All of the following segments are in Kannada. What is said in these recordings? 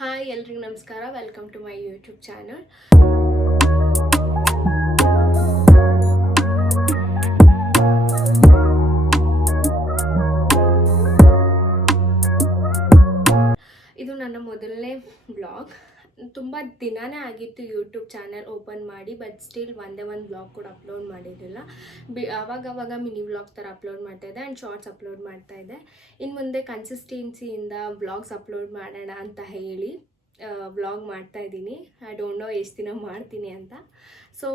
ಹಾಯ್ ಎಲ್ರಿಗೂ ನಮಸ್ಕಾರ. Welcome to my YouTube channel. ಇದು ನನ್ನ ಮೊದಲನೇ ಬ್ಲಾಗ್. ತುಂಬ ದಿನನೇ ಆಗಿತ್ತು ಯೂಟ್ಯೂಬ್ ಚಾನಲ್ ಓಪನ್ ಮಾಡಿ, ಬಟ್ ಸ್ಟಿಲ್ ಒಂದೇ ಒಂದು ಬ್ಲಾಗ್ ಕೂಡ ಅಪ್ಲೋಡ್ ಮಾಡಿರಲಿಲ್ಲ. ಆವಾಗವಾಗ ಮಿನಿ ಬ್ಲಾಗ್ ಥರ ಅಪ್ಲೋಡ್ ಮಾಡ್ತಾಯಿದ್ದೆ ಆ್ಯಂಡ್ ಶಾರ್ಟ್ಸ್ ಅಪ್ಲೋಡ್ ಮಾಡ್ತಾಯಿದ್ದೆ. ಇನ್ನು ಮುಂದೆ ಕನ್ಸಿಸ್ಟೆನ್ಸಿಯಿಂದ ಬ್ಲಾಗ್ಸ್ ಅಪ್ಲೋಡ್ ಮಾಡೋಣ ಅಂತ ಹೇಳಿ ವ್ಲಾಗ್ ಮಾಡ್ತಾಯಿದ್ದೀನಿ. ಐ ಡೋಂಟ್ ನೋ ಎಷ್ಟು ದಿನ ಮಾಡ್ತೀನಿ ಅಂತ. ಸೊ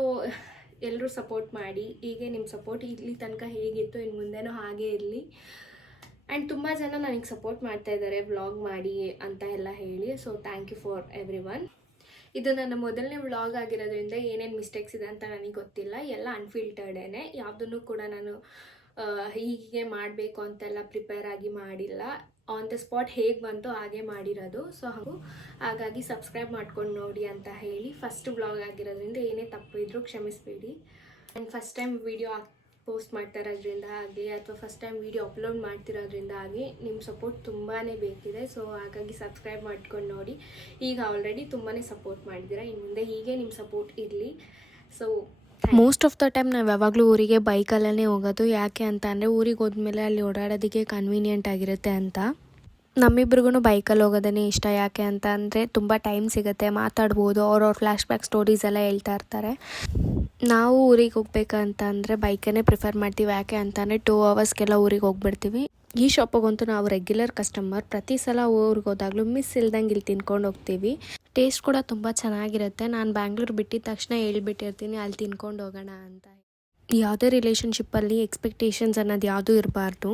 ಎಲ್ಲರೂ ಸಪೋರ್ಟ್ ಮಾಡಿ. ಹೀಗೆ ನಿಮ್ಮ ಸಪೋರ್ಟ್ ಇಲ್ಲಿ ತನಕ ಹೇಗಿತ್ತು ಇನ್ನು ಮುಂದೆನೂ ಹಾಗೇ ಇರಲಿ. ಆ್ಯಂಡ್ ತುಂಬ ಜನ ನನಗೆ ಸಪೋರ್ಟ್ ಮಾಡ್ತಾಯಿದ್ದಾರೆ ವ್ಲಾಗ್ ಮಾಡಿ ಅಂತ ಎಲ್ಲ ಹೇಳಿ. So thank you for everyone. ಇದು ನನ್ನ ಮೊದಲನೇ ವ್ಲಾಗ್ ಆಗಿರೋದ್ರಿಂದ ಏನೇನು ಮಿಸ್ಟೇಕ್ಸ್ ಇದೆ ಅಂತ ನನಗೆ ಗೊತ್ತಿಲ್ಲ. ಎಲ್ಲ ಅನ್ಫಿಲ್ಟರ್ಡೇ, ಯಾವುದನ್ನು ಕೂಡ ನಾನು ಹೀಗೆ ಮಾಡಬೇಕು ಅಂತೆಲ್ಲ ಪ್ರಿಪೇರ್ ಆಗಿ ಮಾಡಿಲ್ಲ. ಆನ್ ದ ಸ್ಪಾಟ್ ಹೇಗೆ ಬಂತು ಹಾಗೆ ಮಾಡಿರೋದು. ಸೊ ಹಾಗಾಗಿ ಸಬ್ಸ್ಕ್ರೈಬ್ ಮಾಡ್ಕೊಂಡು ನೋಡಿ ಅಂತ ಹೇಳಿ. ಫಸ್ಟ್ ವ್ಲಾಗ್ ಆಗಿರೋದ್ರಿಂದ ಏನೇ ತಪ್ಪು ಇದ್ದರೂ ಕ್ಷಮಿಸಬೇಡಿ. And first time video post ಮಾಡ್ತಾ ಇರೋದ್ರಿಂದ ಆಗಲಿ ಅಥವಾ ಫಸ್ಟ್ ಟೈಮ್ ವೀಡಿಯೋ ಅಪ್ಲೋಡ್ ಮಾಡ್ತಿರೋದ್ರಿಂದ ಆಗಿ ನಿಮ್ಮ ಸಪೋರ್ಟ್ ತುಂಬಾ ಬೇಕಿದೆ. ಸೊ ಹಾಗಾಗಿ ಸಬ್ಸ್ಕ್ರೈಬ್ ಮಾಡ್ಕೊಂಡು ನೋಡಿ. ಈಗ ಆಲ್ರೆಡಿ ತುಂಬಾ ಸಪೋರ್ಟ್ ಮಾಡಿದ್ದೀರಾ, ಇನ್ನು ಮುಂದೆ ಹೀಗೆ ನಿಮ್ಮ ಸಪೋರ್ಟ್ ಇರಲಿ. So most of the time ನಾವು ಯಾವಾಗಲೂ ಊರಿಗೆ ಬೈಕಲ್ಲೇ ಹೋಗೋದು. ಯಾಕೆ ಅಂತ ಅಂದರೆ ಊರಿಗೆ ಹೋದ್ಮೇಲೆ ಅಲ್ಲಿ ಓಡಾಡೋದಕ್ಕೆ ಕನ್ವೀನಿಯೆಂಟ್ ಆಗಿರುತ್ತೆ ಅಂತ. ನಮ್ಮಿಬ್ರಿಗೂ ಬೈಕಲ್ಲಿ ಹೋಗೋದೇ ಇಷ್ಟ. ಯಾಕೆ ಅಂತ ಅಂದರೆ ತುಂಬ ಟೈಮ್ ಸಿಗುತ್ತೆ, ಮಾತಾಡ್ಬೋದು, ಅವ್ರವ್ರ ಫ್ಲ್ಯಾಶ್ ಬ್ಯಾಕ್ ಸ್ಟೋರೀಸ್ ಎಲ್ಲ ಹೇಳ್ತಾ ಇರ್ತಾರೆ. ನಾವು ಊರಿಗೆ ಹೋಗ್ಬೇಕಂತ ಅಂದರೆ ಬೈಕನ್ನೇ ಪ್ರಿಫರ್ ಮಾಡ್ತೀವಿ. ಯಾಕೆ ಅಂತಂದರೆ 2 ಅವರ್ಸ್ಗೆಲ್ಲ ಊರಿಗೆ ಹೋಗ್ಬಿಡ್ತೀವಿ. ಈ ಶಾಪಿಗಂತೂ ನಾವು ರೆಗ್ಯುಲರ್ ಕಸ್ಟಮರ್. ಪ್ರತಿ ಸಲ ಊರಿಗೆ ಹೋದಾಗಲೂ ಮಿಸ್ ಇಲ್ದಂಗೆ ಇಲ್ಲಿ ತಿನ್ಕೊಂಡು ಹೋಗ್ತೀವಿ. ಟೇಸ್ಟ್ ಕೂಡ ತುಂಬ ಚೆನ್ನಾಗಿರುತ್ತೆ. ನಾನು ಬ್ಯಾಂಗ್ಳೂರು ಬಿಟ್ಟಿದ ತಕ್ಷಣ ಹೇಳ್ಬಿಟ್ಟಿರ್ತೀನಿ ಅಲ್ಲಿ ತಿನ್ಕೊಂಡು ಹೋಗೋಣ ಅಂತ. ಯಾವುದೇ ರಿಲೇಷನ್ಶಿಪ್ಪಲ್ಲಿ ಎಕ್ಸ್ಪೆಕ್ಟೇಷನ್ಸ್ ಅನ್ನೋದು ಯಾವುದೂ ಇರಬಾರ್ದು.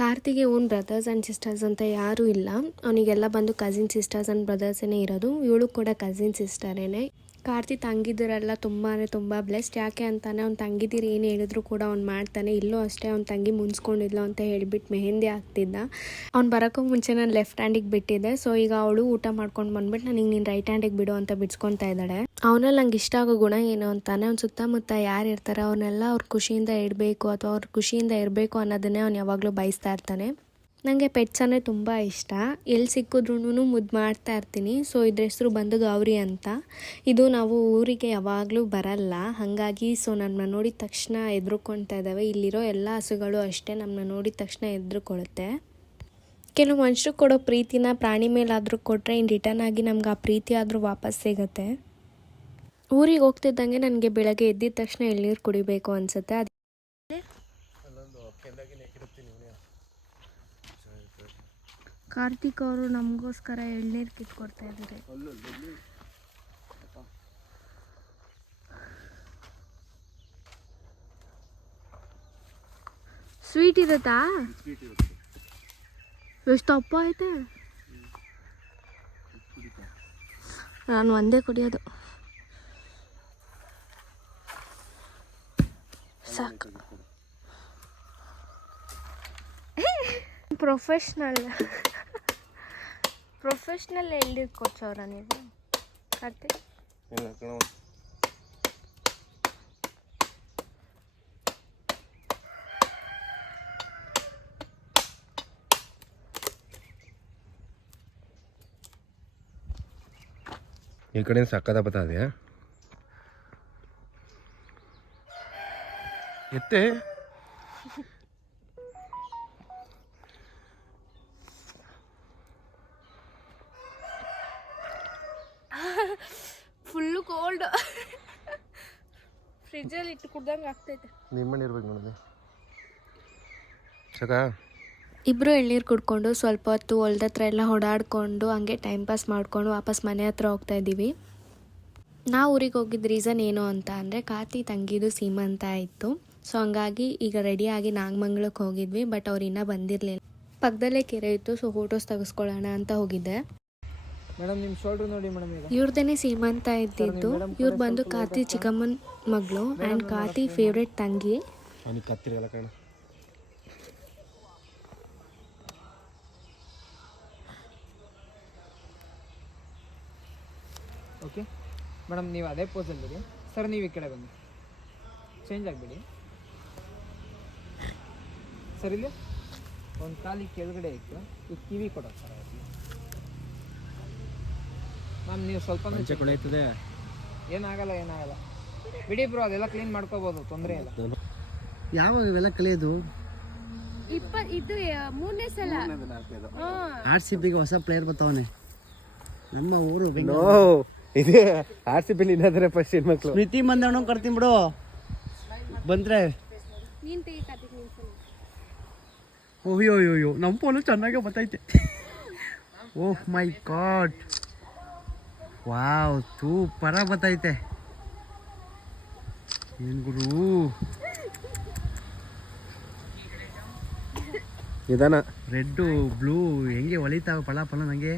ಕಾರ್ತಿಗೆ ಓನ್ ಬ್ರದರ್ಸ್ ಆ್ಯಂಡ್ ಸಿಸ್ಟರ್ಸ್ ಅಂತ ಯಾರೂ ಇಲ್ಲ. ಅವನಿಗೆಲ್ಲ ಬಂದು ಕಸಿನ್ ಸಿಸ್ಟರ್ಸ್ ಆ್ಯಂಡ್ ಬ್ರದರ್ಸೇ ಇರೋದು. ಇವಳು ಕೂಡ ಕಸಿನ್ ಸಿಸ್ಟರೇನೆ. ಕಾರ್ತಿ ತಂಗಿದಿರೆಲ್ಲ ತುಂಬ ಬ್ಲೆಸ್ಡ್. ಯಾಕೆ ಅಂತಾನೆ ಅವ್ನು ತಂಗಿದಿರು ಏನು ಹೇಳಿದ್ರು ಕೂಡ ಅವ್ನು ಮಾಡ್ತಾನೆ. ಇಲ್ಲೂ ಅಷ್ಟೇ ಅವ್ನ ತಂಗಿ ಮುನ್ಸ್ಕೊಂಡಿಲ್ಲ ಅಂತ ಹೇಳ್ಬಿಟ್ಟು ಮೆಹಂದಿ ಆಗ್ತಿದ್ದ. ಅವ್ನು ಬರೋಕ್ಕೂ ಮುಂಚೆ ನಾನು ಲೆಫ್ಟ್ ಹ್ಯಾಂಡಿಗೆ ಬಿಟ್ಟಿದ್ದೆ. ಸೊ ಈಗ ಅವಳು ಊಟ ಮಾಡ್ಕೊಂಡು ಬಂದ್ಬಿಟ್ಟು ನನಗೆ ನೀನು ರೈಟ್ ಹ್ಯಾಂಡಿಗೆ ಬಿಡು ಅಂತ ಬಿಡ್ಸ್ಕೊತಾ ಇದ್ದಾಳೆ. ಅವನಲ್ಲಿ ನಂಗೆ ಇಷ್ಟ ಆಗೋ ಗುಣ ಏನು ಅಂತಾನೆ, ಅವ್ನು ಸುತ್ತಮುತ್ತ ಯಾರು ಇರ್ತಾರೆ ಅವ್ರನ್ನೆಲ್ಲ ಅವ್ರ ಖುಷಿಯಿಂದ ಇಡಬೇಕು ಅಥವಾ ಅವ್ರ ಖುಷಿಯಿಂದ ಇರಬೇಕು ಅನ್ನೋದನ್ನೇ ಅವ್ನು ಯಾವಾಗಲೂ ಬಯಸ್ತಾ ಇರ್ತಾನೆ. ನನಗೆ ಪೆಟ್ಸ್ ಅಂದರೆ ತುಂಬ ಇಷ್ಟ. ಎಲ್ಲಿ ಸಿಕ್ಕಿದ್ರೂ ಮುದ್ದು ಮಾಡ್ತಾ ಇರ್ತೀನಿ. ಸೊ ಇದ್ರ ಹೆಸರು ಬಂದು ಗೌರಿ ಅಂತ. ಇದು ನಾವು ಊರಿಗೆ ಯಾವಾಗಲೂ ಬರಲ್ಲ, ಹಾಗಾಗಿ ಸೊ ನಮ್ಮನ್ನ ನೋಡಿದ ತಕ್ಷಣ ಎದುರುಕೊಳ್ತಾ ಇದ್ದಾವೆ. ಇಲ್ಲಿರೋ ಎಲ್ಲ ಹಸುಗಳು ಅಷ್ಟೇ, ನಮ್ಮನ್ನ ನೋಡಿದ ತಕ್ಷಣ ಎದುರುಕೊಳ್ಳುತ್ತೆ. ಕೆಲವು ಮನುಷ್ಯರು ಕೊಡೋ ಪ್ರೀತಿನ ಪ್ರಾಣಿ ಮೇಲಾದರೂ ಕೊಟ್ಟರೆ ಇನ್ನು ರಿಟರ್ನ್ ಆಗಿ ನಮ್ಗೆ ಆ ಪ್ರೀತಿ ಆದರೂ ವಾಪಸ್ ಸಿಗುತ್ತೆ. ಊರಿಗೆ ಹೋಗ್ತಿದ್ದಂಗೆ ನನಗೆ ಬೆಳಗ್ಗೆ ಎದ್ದಿದ ತಕ್ಷಣ ಎಳ್ನೀರು ಕುಡಿಬೇಕು ಅನಿಸುತ್ತೆ. ಕಾರ್ತಿಕ್ ಅವರು ನಮಗೋಸ್ಕರ ಎಳ್ನೀರು ಕಿತ್ಕೊಡ್ತಾ ಇದ್ದಾರೆ. ಸ್ವೀಟ್ ಇರುತ್ತಾ? ಎಷ್ಟು ಅಪ್ಪ ಐತೆ. ನಾನು ಒಂದೇ ಕುಡಿಯೋದು ಸಾಕು. ಪ್ರೊಫೆಷ್ನಲ್ ಎಳ್ನೀರು ಕೊಡ್ಸೋರ ನೀವು ಕಾರ್ತಿಕ್? ಈ ಕಡೆ ಸಕ್ಕದ ಬರ್ತದೆ ಎತ್ತೆ. Full cold. ಫ್ರಿಜ್ಜಲ್ಲಿ ಇಟ್ಟು ಕುಡ್ದಂಗೆ ಆಗ್ತೈತೆ. ನಿಮ್ಮನೆ ಇರ್ಬೇಕು ನೋಡಿದೆ ಸಕ. ಇಬ್ಬರು ಎಳ್ನೀರು ಕುಡ್ಕೊಂಡು ಸ್ವಲ್ಪ ಹೊತ್ತು ಹೊಲ್ದ ಹತ್ರ ಎಲ್ಲ ಓಡಾಡಿಕೊಂಡು ಹಂಗೆ ಟೈಮ್ ಪಾಸ್ ಮಾಡಿಕೊಂಡು ವಾಪಸ್ ಮನೆ ಹತ್ರ ಹೋಗ್ತಾ ಇದ್ದೀವಿ. ನಾವು ಊರಿಗೆ ಹೋಗಿದ್ದ ರೀಸನ್ ಏನು ಅಂತ ಅಂದರೆ ಕಾರ್ತಿ ತಂಗಿದು ಸೀಮಂತ ಇತ್ತು. ಸೊ ಹಂಗಾಗಿ ಈಗ ರೆಡಿಯಾಗಿ ನಾಗಮಂಗಲಕ್ಕೆ ಹೋಗಿದ್ವಿ. ಬಟ್ ಅವ್ರು ಇನ್ನೂ ಬಂದಿರಲಿಲ್ಲ. ಪಕ್ಕದಲ್ಲೇ ಕೆರೆ ಇತ್ತು. ಸೊ ಫೋಟೋಸ್ ತೆಗೆಸ್ಕೊಳ್ಳೋಣ ಅಂತ ಹೋಗಿದ್ದೆ. ಇವ್ರದೇನೆ ಸೀಮಂತ ಇದ್ದಿದ್ದು. ಇವ್ರು ಬಂದು ಕಾರ್ತಿ ಚಿಕ್ಕಮ್ಮನ ಮಗಳು ಆ್ಯಂಡ್ ಕಾರ್ತಿ ಫೇವ್ರೆಟ್ ತಂಗಿ. ಓಕೆ ಮೇಡಮ್, ನೀವು ಅದೇ ಪೋಸಲ್ಲಿರಿ ಸರ್. ನೀವು ಈ ಕಡೆ ಬನ್ನಿ, ಚೇಂಜ್ ಆಗಿಬಿಡಿ ಸರ್. ಇಲ್ಲಿ ಒಂದು ಕಾಲಿ ಕೆಳಗಡೆ ಇತ್ತು, ಈ ಕಿವಿ ಕೊಡೋ ಸರ್. ಮ್ಯಾಮ್ ನೀವು ಸ್ವಲ್ಪ ಕೊಳೆಯುತ್ತದೆ. ಏನಾಗಲ್ಲ ಬಿಡಿ ಬ್ರೋ, ಅದೆಲ್ಲ ಕ್ಲೀನ್ ಮಾಡ್ಕೋಬೋದು, ತೊಂದರೆ ಇಲ್ಲ. ಯಾವಾಗ ಇವೆಲ್ಲ ಕಲಿಯೋದು? ಇದು 3ನೇ ಸಲ. RCBಗೆ ಹೊಸ ಪ್ಲೇಯರ್ ಬರ್ತಾವನೆ. ನಮ್ಮ ಊರು ಇದೆ RCB ಇನ್ನಾದ್ರೆ ಫಸ್ಟ್ ಹೆಣ್ಮಕ್ಳು. ಸ್ಮೃತಿ ಮಂದಣ್ಣ ಕರ್ತೀನಿ ಬಿಡು ಬಂದ್ರೆ. ನೀನ್ ತೆಗಿಕಾತಿಕ್ ನಿನ್ಸಲ. ಓಯ್ಯೋ ನಮ್ಮ ಫೋನು ಚೆನ್ನಾಗೇ ಬರ್ತೈತೆ. ಓಹ್ ಮೈ ಗಾಡ್, ವಾವ್ ಸೂಪರಾಗಿ ಬರ್ತೈತೆ. ಏನ್ ಗುರು ನಿಧಾನ. ರೆಡ್ಡು ಬ್ಲೂ ಹೆಂಗೆ ಹೊಳಿತಾವೆ ಪಳ ನನಗೆ.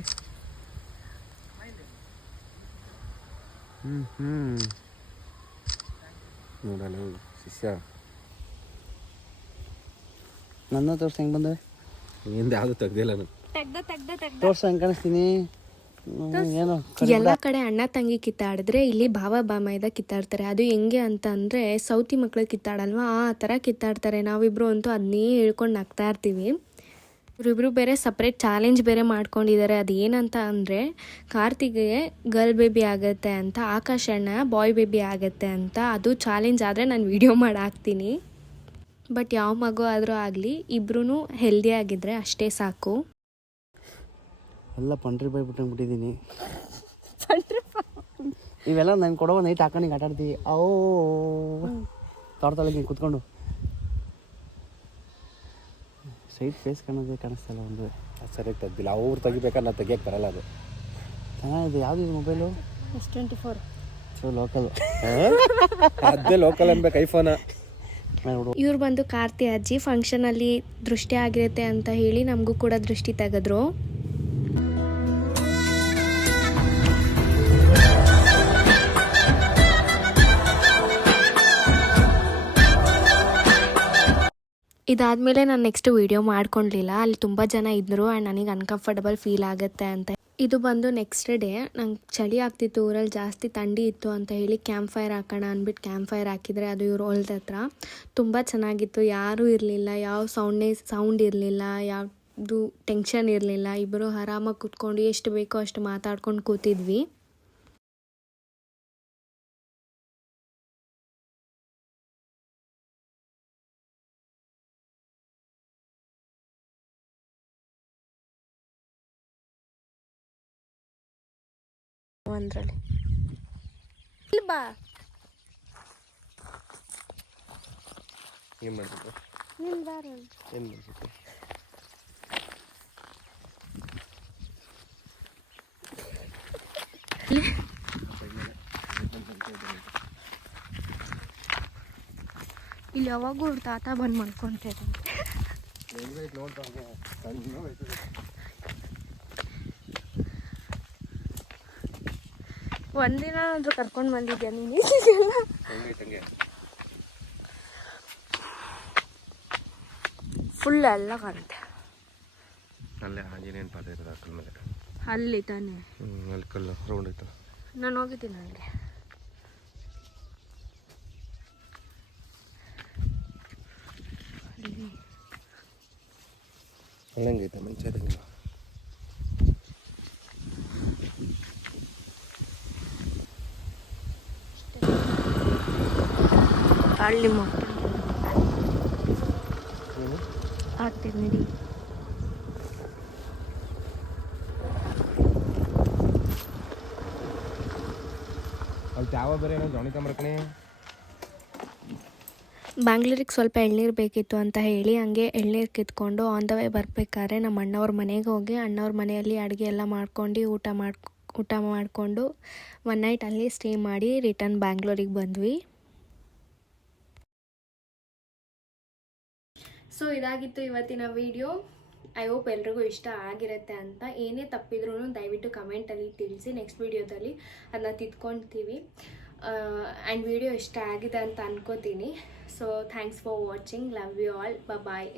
ನೋಡೋಣ ಶಿಷ್ಯ ನನ್ನ ತೋರ್ಸ ಹೆಂಗೆ ಬಂದೆ? ಹಿಂದೆ ಯಾವುದು ತೆಗ್ದಿಲ್ಲ ನಾನು. ತೋರ್ಸ ಹೆಂಗೆ ಕಾಣಿಸ್ತೀನಿ? ಏನೋ ಎಲ್ಲ ಕಡೆ ಅಣ್ಣ ತಂಗಿ ಕಿತ್ತಾಡಿದ್ರೆ ಇಲ್ಲಿ ಭಾವ ಬಾಮೈದ ಕಿತ್ತಾಡ್ತಾರೆ. ಅದು ಹೆಂಗೆ ಅಂತ ಅಂದರೆ ಸೌತಿ ಮಕ್ಕಳು ಕಿತ್ತಾಡಲ್ವಾ, ಆ ಥರ ಕಿತ್ತಾಡ್ತಾರೆ. ನಾವಿಬ್ರು ಅಂತೂ ಅದನ್ನೇ ಹೇಳ್ಕೊಂಡು ನಗ್ತಾ ಇರ್ತೀವಿ. ಇವರಿಬ್ರು ಬೇರೆ ಸಪ್ರೇಟ್ ಚಾಲೆಂಜ್ ಬೇರೆ ಮಾಡ್ಕೊಂಡಿದ್ದಾರೆ. ಅದು ಏನಂತ ಅಂದರೆ ಕಾರ್ತಿಕ್ಗೆ ಗರ್ಲ್ ಬೇಬಿ ಆಗುತ್ತೆ ಅಂತ, ಆಕಾಶ್ ಅಣ್ಣ ಬಾಯ್ ಬೇಬಿ ಆಗುತ್ತೆ ಅಂತ. ಅದು ಚಾಲೆಂಜ್ ಆದರೆ ನಾನು ವಿಡಿಯೋ ಮಾಡಿ ಹಾಕ್ತೀನಿ. ಬಟ್ ಯಾವ ಮಗು ಆದರೂ ಆಗಲಿ ಇಬ್ರು ಹೆಲ್ದಿ ಆಗಿದ್ರೆ ಅಷ್ಟೇ ಸಾಕು. ಎಲ್ಲ ಪಂಟ್ರಿ ಬಾಯ್ ಬಿಟ್ಟಿದ್ದೀನಿ. ಇವೆಲ್ಲ ನಾನು ಕೊಡೋ ನೈಟ್ ಹಾಕೊಂಡು ಹಿಂಗೆ ಆಟಾಡ್ತೀವಿ. ತೋಟದೊಳಗೆ ಹಿಂಗೆ ಕುತ್ಕೊಂಡು ಸೈಡ್ ಫೇಸ್ ಕಾಣಿಸ್ತಲ್ಲ ಒಂದು. ಸರಿಯಾಗಿ ತೆಗ್ದಿಲ್ಲ. ಅವ್ರು ತೆಗಿಬೇಕಾದ್ರೆ ನಾನು ತೆಗಿಯಕ್ಕೆ ಬರಲ್ಲ. ಅದು ಚೆನ್ನಾಗಿದೆ. ಯಾವ್ದು ಮೊಬೈಲು? S24. So local. ಅದೇ ಲೋಕಲ್ ಅನ್ಬೇಕು, ಐಫೋನ. ಇವ್ರು ಬಂದು ಕಾರ್ತಿ ಅಜ್ಜಿ ಫಂಕ್ಷನಲ್ಲಿ ದೃಷ್ಟಿ ಆಗಿರುತ್ತೆ ಅಂತ ಹೇಳಿ ನಮಗೂ ಕೂಡ ದೃಷ್ಟಿ ತೆಗೆದ್ರು. ಇದಾದಮೇಲೆ ನಾನು ನೆಕ್ಸ್ಟ್ ವೀಡಿಯೋ ಮಾಡ್ಕೊಳ್ಲಿಲ್ಲ. ಅಲ್ಲಿ ತುಂಬ ಜನ ಇದ್ದರು ಆ್ಯಂಡ್ ನನಗೆ ಅನ್ಕಂಫರ್ಟಬಲ್ ಫೀಲ್ ಆಗುತ್ತೆ ಅಂತ. ಇದು ಬಂದು ನೆಕ್ಸ್ಟ್ ಡೇ ನಂಗೆ ಚಳಿ ಆಗ್ತಿತ್ತು, ಊರಲ್ಲಿ ಜಾಸ್ತಿ ಥಂಡಿ ಇತ್ತು ಅಂತ ಹೇಳಿ ಕ್ಯಾಂಪ್ ಫೈರ್ ಹಾಕೋಣ ಅಂದ್ಬಿಟ್ಟು ಕ್ಯಾಂಪ್ ಫೈರ್ ಹಾಕಿದರೆ ಅದು ಇವ್ರ ಹೊಲದ ಹತ್ರ. ತುಂಬ ಚೆನ್ನಾಗಿತ್ತು. ಯಾರೂ ಇರಲಿಲ್ಲ, ಯಾವ ಸೌಂಡ್ ಇರಲಿಲ್ಲ, ಯಾವುದು ಟೆನ್ಷನ್ ಇರಲಿಲ್ಲ. ಇಬ್ಬರು ಆರಾಮಾಗಿ ಕೂತ್ಕೊಂಡು ಎಷ್ಟು ಬೇಕೋ ಅಷ್ಟು ಮಾತಾಡ್ಕೊಂಡು ಕೂತಿದ್ವಿ. ಒಂದ್ರಲ್ಲಿ ಬಾ ಏನು ಮಾಡ್ಬೇಕು? ನಿನ್ ಬಾರ ಏನು ಮಾಡ್ಬೇಕು? ಇಲ್ಲಿ ಯಾವಾಗೂ ಅವ್ರ ತಾತ ಬಂದು ಮಾಡ್ಕೊಂತಾರೆ. ಒಂದಿನ ಆದ್ರೂ ಕರ್ಕೊಂಡು ಬಂದಿದ್ಯಾ ನೀನು? ಫುಲ್ ಎಲ್ಲ ಕಾಣುತ್ತೆ. ಅಲ್ಲೇ ಆಂಜನೇಯನ ಪಾದ ಇರೋದು ಆ ಕಲ್ ಮೇಲೆ. ಅಲ್ಲಿ ತಾನೆ ಅಲ್ಲಿ ಕಲ್ಲು ರೌಂಡ್ ಐತಲ್ಲ. ನಾನು ಹೋಗಿದ್ದೀನಿ ಅಲ್ಲಿಗೆ. ಅಲ್ಲಂಗೈತೆ ಮಂಚ ಇದಂಗಿಲ್ಲ. ಅಲ್ಲಿ ಆಗ್ತದೆ ನಡಿ. ಅಲ್ಲಿ ಯಾವ ಬೇರೆ ಏನೋ ಜಾಣಿತ ಮಾಡ್ಕಣಿ. ಬ್ಯಾಂಗ್ಳೂರಿಗೆ ಸ್ವಲ್ಪ ಎಳ್ನೀರು ಬೇಕಿತ್ತು ಅಂತ ಹೇಳಿ ಹಂಗೆ ಎಳ್ನೀರು ಕಿತ್ಕೊಂಡು ಆನ್ ದ ವೇ ಬರಬೇಕಾದ್ರೆ ನಮ್ಮ ಅಣ್ಣವ್ರ ಮನೆಗೆ ಹೋಗಿ ಅಣ್ಣವ್ರ ಮನೆಯಲ್ಲಿ ಅಡುಗೆ ಎಲ್ಲ ಮಾಡ್ಕೊಂಡು ಊಟ ಮಾಡಿಕೊಂಡು ಒನ್ ನೈಟ್ ಅಲ್ಲಿ ಸ್ಟೇ ಮಾಡಿ ರಿಟರ್ನ್ ಬ್ಯಾಂಗ್ಳೂರಿಗೆ ಬಂದ್ವಿ. ಸೊ ಇದಾಗಿತ್ತು ಇವತ್ತಿನ ವಿಡಿಯೋ. ಐ ಹೋಪ್ ಎಲ್ರಿಗೂ ಇಷ್ಟ ಆಗಿರುತ್ತೆ ಅಂತ. ಏನೇ ತಪ್ಪಿದ್ರೂ ದಯವಿಟ್ಟು ಕಮೆಂಟಲ್ಲಿ ತಿಳಿಸಿ. ನೆಕ್ಸ್ಟ್ ವಿಡಿಯೋದಲ್ಲಿ ಅದನ್ನ ತಿದ್ಕೊಳ್ತೀವಿ. ಆ್ಯಂಡ್ ವಿಡಿಯೋ ಇಷ್ಟ ಆಗಿದೆ ಅಂತ ಅನ್ಕೋತೀನಿ. So thanks for watching. Love you all. Bye.